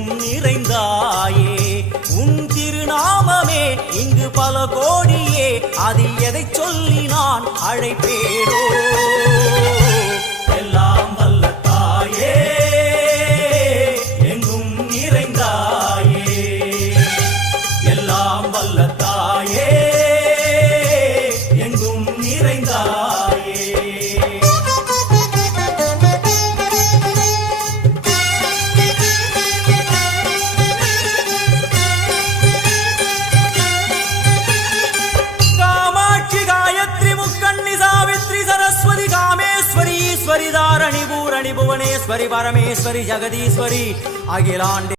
எங்கும் நிறைந்தாயே உன் திருநாமமே இங்கு பல கோடியே அதில் எதை சொல்லி நான் அழைப்பேனோ எல்லாம் வல்ல தாயே எங்கும் நிறைந்தாயே எல்லாம் வல்ல தாயே எங்கும் நிறைந்தாயே ईश्वरी धारणी भुवनेश्वरी परमेश्वरी जगदीश्वरी अखिलांड